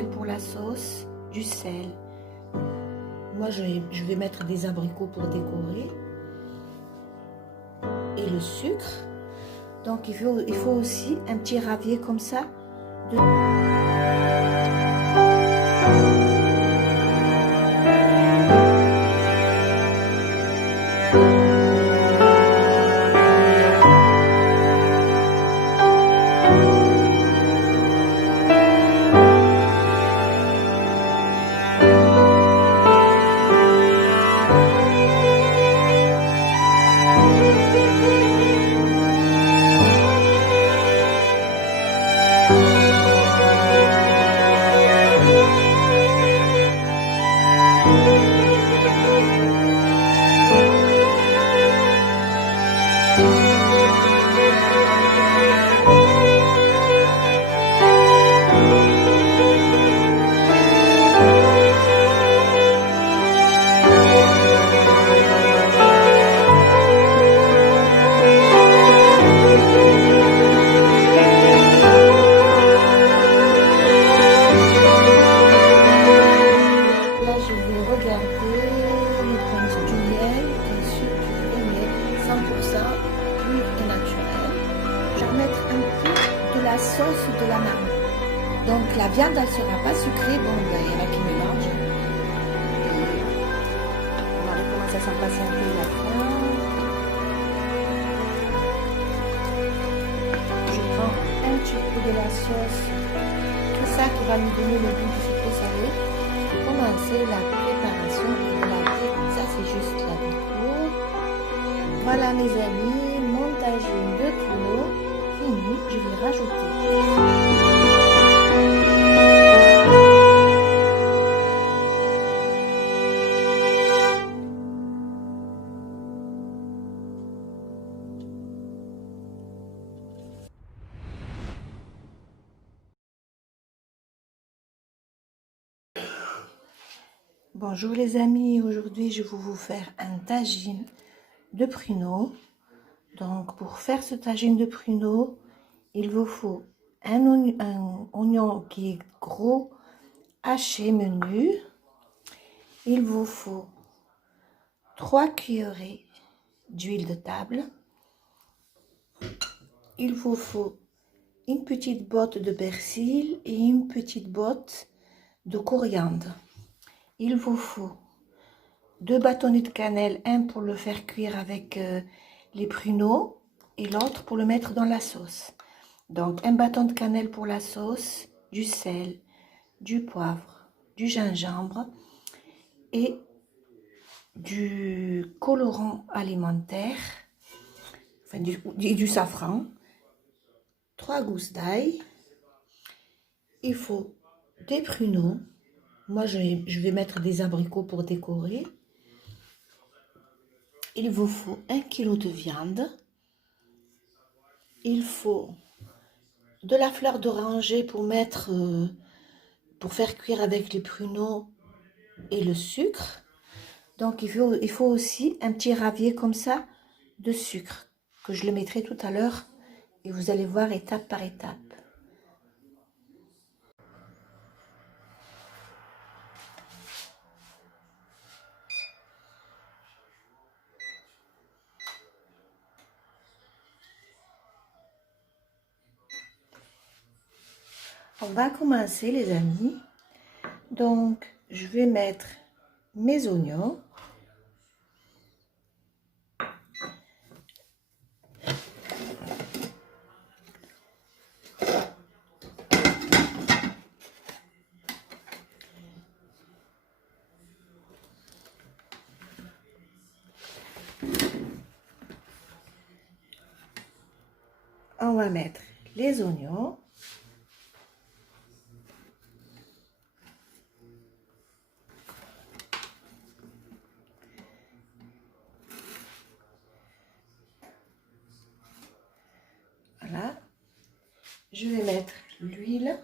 cannelle pour la sauce, du sel. Moi, je vais mettre des abricots pour décorer. Et le sucre. Donc, il faut aussi un petit ravier comme ça. Sauce de la marmite. Donc la viande elle sera pas sucrée. Bon ben, il y en a qui mélangent. On va recommencer à s'en passer un peu la viande. Je prends un petit peu de la sauce. Tout ça qui va nous donner le goût du sucré salé. Pour commencer la préparation de la viande. Ça c'est juste la déco. Voilà mes amis, mon tagine de pruneaux. Je vais rajouter Bonjour les amis, aujourd'hui je vais vous faire un tagine de pruneaux. Donc pour faire ce tagine de pruneaux, il vous faut un oignon qui est gros, haché, menu. Il vous faut 3 cuillerées d'huile de table. Il vous faut une petite botte de persil et une petite botte de coriandre. Il vous faut 2 bâtonnets de cannelle, un pour le faire cuire avec les pruneaux et l'autre pour le mettre dans la sauce. Donc un bâton de cannelle pour la sauce, du sel, du poivre, du gingembre et du colorant alimentaire, enfin du safran, 3 gousses d'ail. Il faut des pruneaux. Moi je vais mettre des abricots pour décorer. Il vous faut 1 kg de viande. Il faut de la fleur d'oranger pour mettre, pour faire cuire avec les pruneaux et le sucre. Donc il faut aussi un petit ravier comme ça de sucre que je le mettrai tout à l'heure et vous allez voir étape par étape. On va commencer les amis. Donc je vais mettre mes oignons. On va mettre les oignons. Voilà. Je vais mettre l'huile.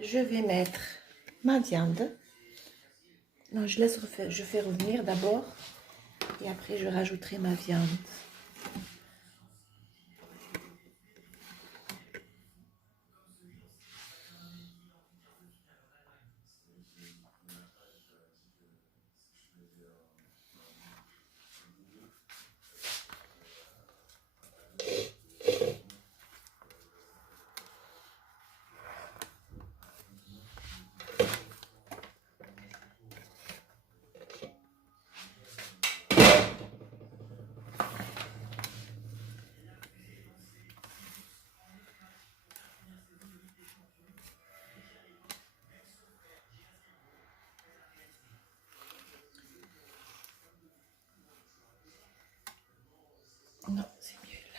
Je vais mettre ma viande. Non, je laisse refaire, je fais revenir d'abord. Et après, je rajouterai ma viande. Non, c'est mieux là.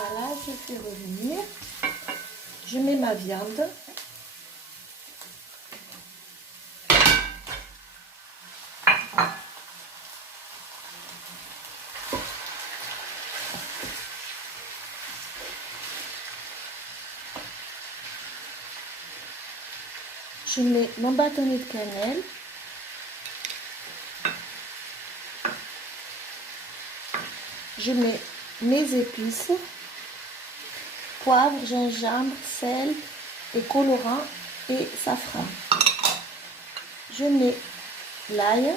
Voilà, je fais revenir. Je mets ma viande. Je mets mon bâtonnet de cannelle. Je mets mes épices, poivre, gingembre, sel et colorant et safran. Je mets l'ail.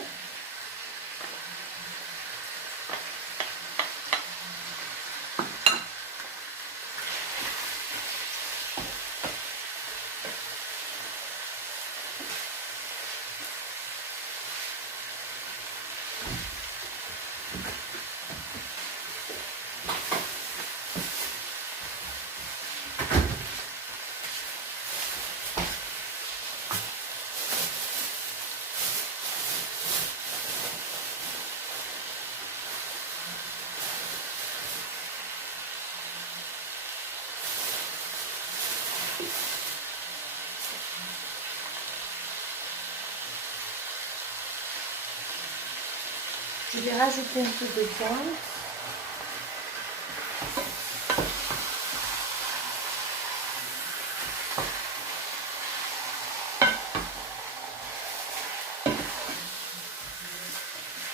Je vais rajouter un peu de viande.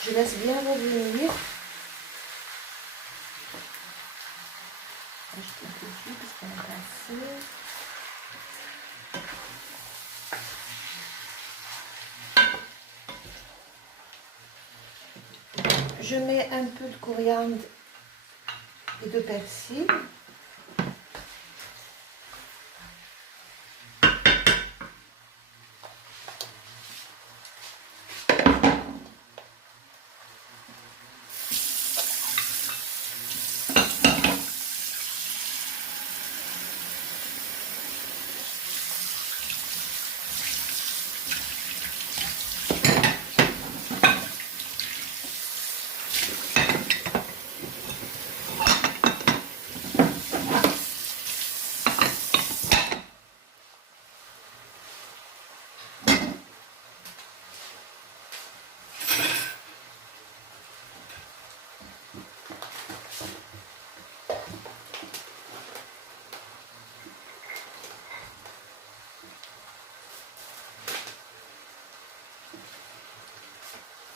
Je laisse bien revenir. Je peux tout de suite parce qu'on a passé. Je mets un peu de coriandre et de persil.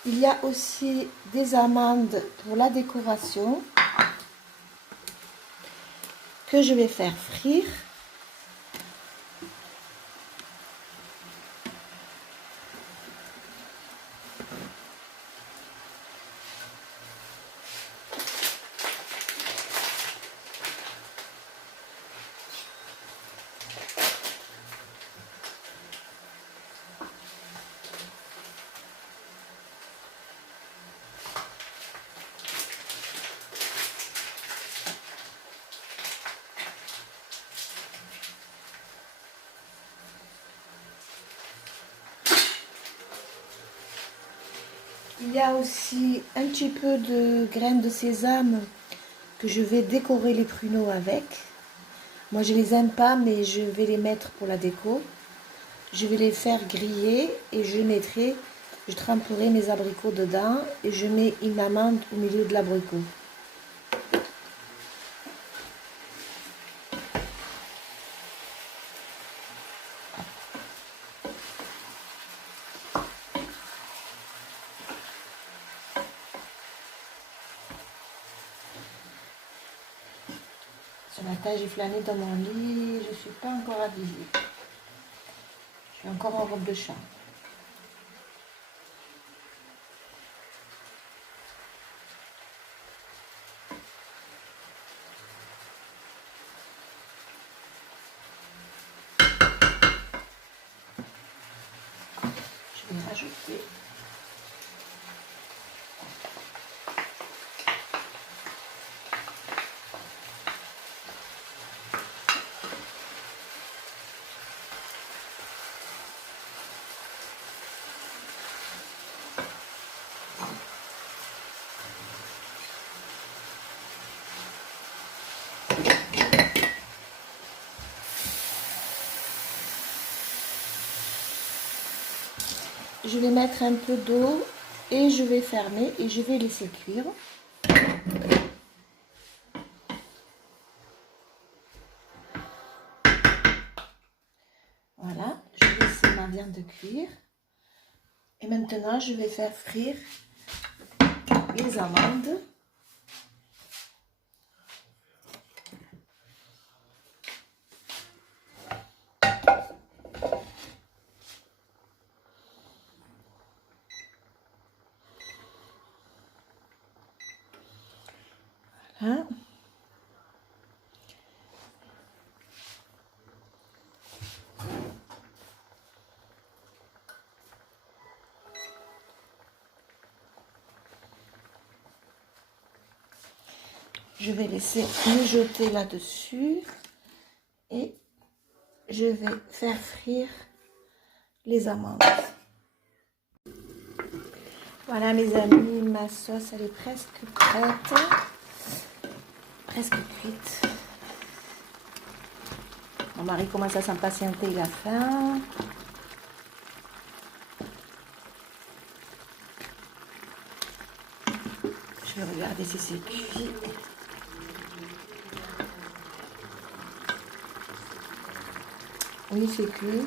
Il y a aussi des amandes pour la décoration que je vais faire frire. Il y a aussi un petit peu de graines de sésame que je vais décorer les pruneaux avec. Moi je les aime pas, mais je vais les mettre pour la déco. Je vais les faire griller et je tremperai mes abricots dedans et je mets une amande au milieu de l'abricot. Ce matin, j'ai flâné dans mon lit, je ne suis pas encore habillée. Je suis encore en robe de chambre. Je vais rajouter je vais mettre un peu d'eau et je vais fermer et je vais laisser cuire. Voilà, je vais laisser ma viande de cuire. Et maintenant, je vais faire frire les amandes. Voilà. Je vais laisser mijoter là-dessus et je vais faire frire les amandes. Voilà mes amis, ma sauce elle est presque prête, presque cuite. Mon mari commence à s'impatienter, il a faim. Je vais regarder si c'est cuit. Oui, c'est cuit.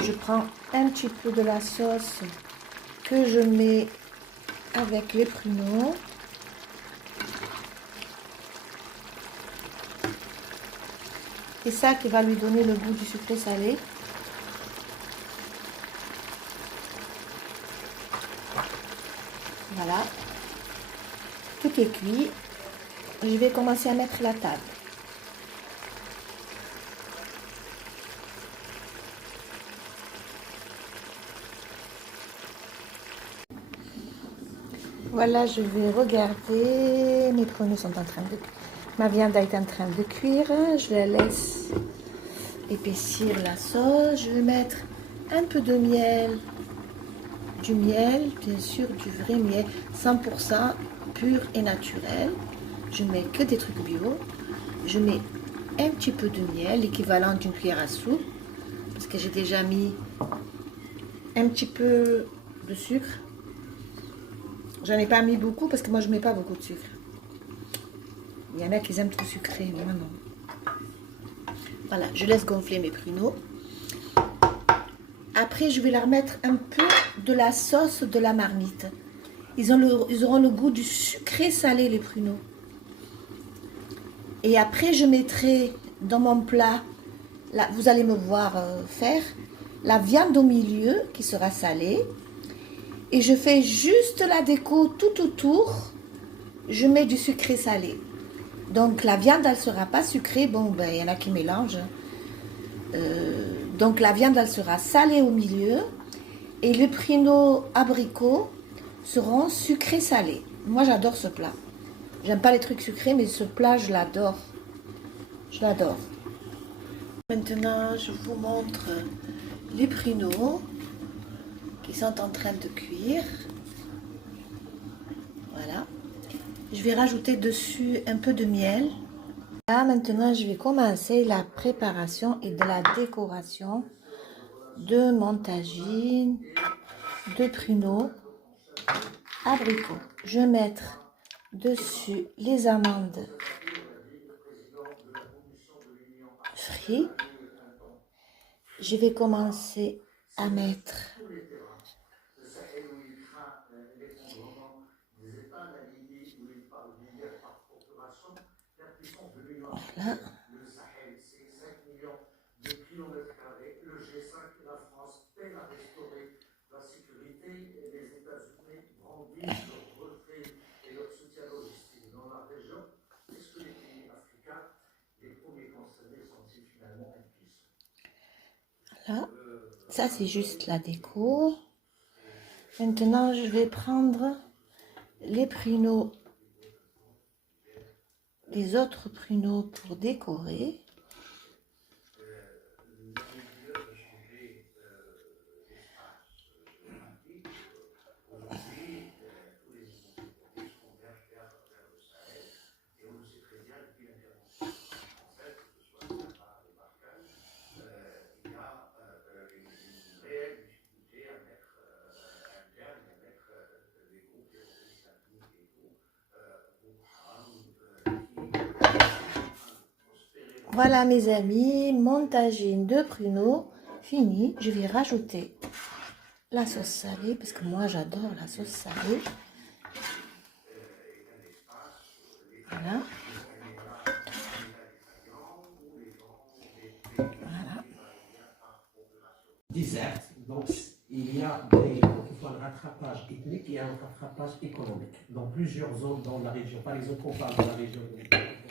Je prends un petit peu de la sauce que je mets avec les pruneaux. C'est ça qui va lui donner le goût du sucré salé. Voilà. Tout est cuit. Je vais commencer à mettre la table. Voilà, je vais regarder. Mes pruneaux sont en train de cuire. Ma viande est en train de cuire. Je la laisse épaissir la sauce. Je vais mettre un peu de miel. Du miel, bien sûr, du vrai miel, 100% pur et naturel. Je mets que des trucs bio. Je mets un petit peu de miel, l'équivalent d'une cuillère à soupe. Parce que j'ai déjà mis un petit peu de sucre. J'en ai pas mis beaucoup parce que moi je mets pas beaucoup de sucre. Il y en a qui aiment trop sucré, mais non. Voilà, je laisse gonfler mes pruneaux. Après, je vais leur mettre un peu de la sauce de la marmite. Ils auront le goût du sucré salé, les pruneaux. Et après, je mettrai dans mon plat, là, vous allez me voir faire, la viande au milieu qui sera salée. Et je fais juste la déco tout autour. Je mets du sucré salé. Donc la viande, elle ne sera pas sucrée. Bon, ben, il y en a qui mélangent. Donc la viande, elle sera salée au milieu. Et les pruneaux abricots seront sucrés salés. Moi, j'adore ce plat. J'aime pas les trucs sucrés, mais ce plat, je l'adore. Je l'adore. Maintenant, je vous montre les pruneaux. qui sont en train de cuire. Voilà. Je vais rajouter dessus un peu de miel. Là, maintenant, je vais commencer la préparation et de la décoration de mon tagine, de pruneaux, abricots. Je vais mettre dessus les amandes frites. Je vais commencer à mettre voilà. Voilà. Ça, c'est juste la déco. Maintenant, je vais prendre les pruneaux, les autres pruneaux pour décorer. Voilà mes amis, mon tagine de pruneaux fini. Je vais rajouter la sauce salée parce que moi j'adore la sauce salée. Voilà. Voilà. Désert, donc il y a un rattrapage ethnique et un rattrapage économique dans plusieurs zones dans la région. Par exemple, on parle de la région de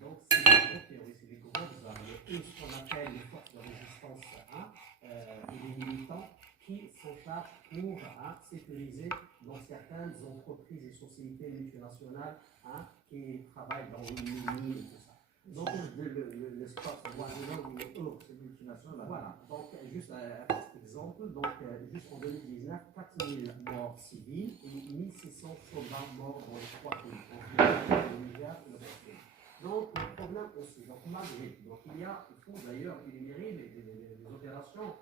donc c'est des grandes théories, c'est des grandes armées et ce qu'on appelle les forces de résistance et les militants qui sont là pour sécuriser dans certaines entreprises et sociétés multinationales qui travaillent dans les mines et tout ça. Donc le sport, c'est multinational. Voilà, donc juste un petit exemple, donc juste en 2019, 4000 morts civils et 1600 soldats morts dans les 3 pays, le Niger et le Burkina. Donc le problème aussi, donc malgré, donc il faut d'ailleurs éliminer les opérations